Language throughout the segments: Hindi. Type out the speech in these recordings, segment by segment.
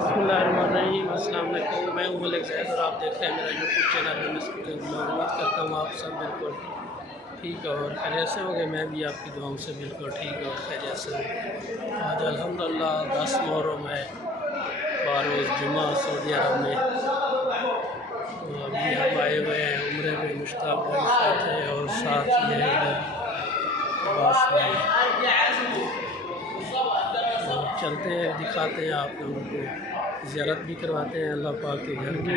बिस्मिल्लाहिर्रहमानिर्रहीम। अस्सलाम वालेकुम। मैं हूं मलिक ज़ैद और आप देख रहे हैं मेरा यूट्यूब चैनल। मैं उम्मीद करता हूँ आप सब बिल्कुल ठीक और खैरियत से होंगे। मैं भी आपकी दुआओं से बिल्कुल ठीक और खैरियत से हूँ। आज अल्हम्दुलिल्लाह 10 मुहर्रम है, बारोज़ जुमा सऊदी अरब में। तो अभी हम आए हुए हैं उम्रे में, मुश्ताक भाई साथ है और साथ में इधर अब्बास भाई। तो चलते हैं, दिखाते हैं आप लोगों को, ज़ियारत भी करवाते हैं अल्लाह पाक के घर की।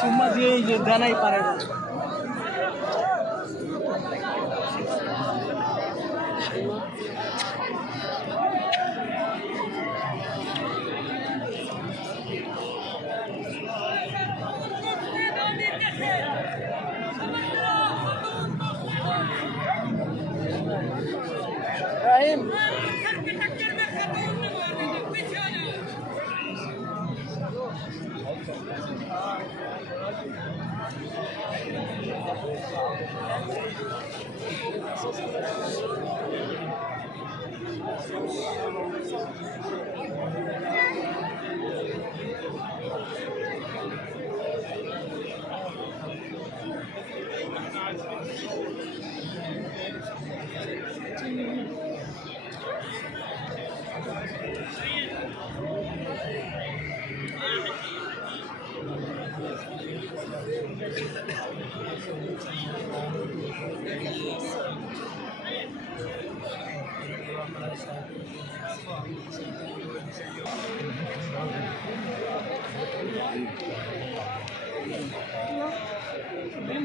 সুম্মা দিয়ে এই যে দানাই পারে না। রাহিম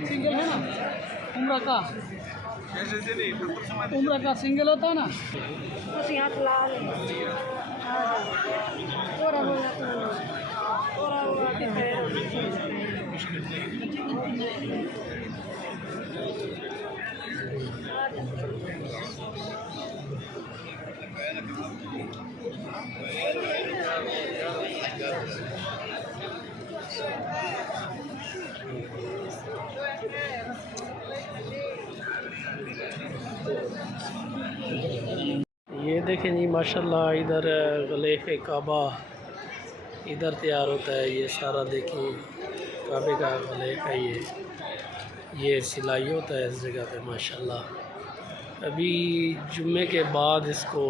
सिंगल है ना उम्र का सिंगल होता है ना। बस यहाँ तो लाल है। थोड़ा बोला थोड़ा बोला के ये देखें जी माशाल्लाह इधर गलेफ काबा इधर तैयार होता है। ये सारा देखें काबे का गलेफ है। ये सिलाई होता है इस जगह पे माशाल्लाह। अभी जुम्मे के बाद इसको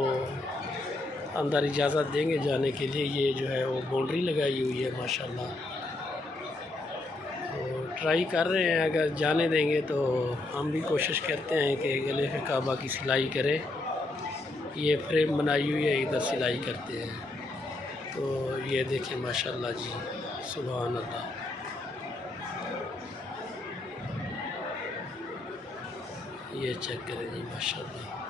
अंदर इजाज़त देंगे जाने के लिए। ये जो है वो बाउंड्री लगाई हुई है माशाल्लाह। तो ट्राई कर रहे हैं, अगर जाने देंगे तो हम भी कोशिश करते हैं कि गलेफ काबा की सिलाई करें। ये फ्रेम बनाई हुई है, इधर सिलाई करते हैं। तो ये देखें माशाल्लाह जी, सुभान अल्लाह। ये चेक करें जी माशाल्लाह।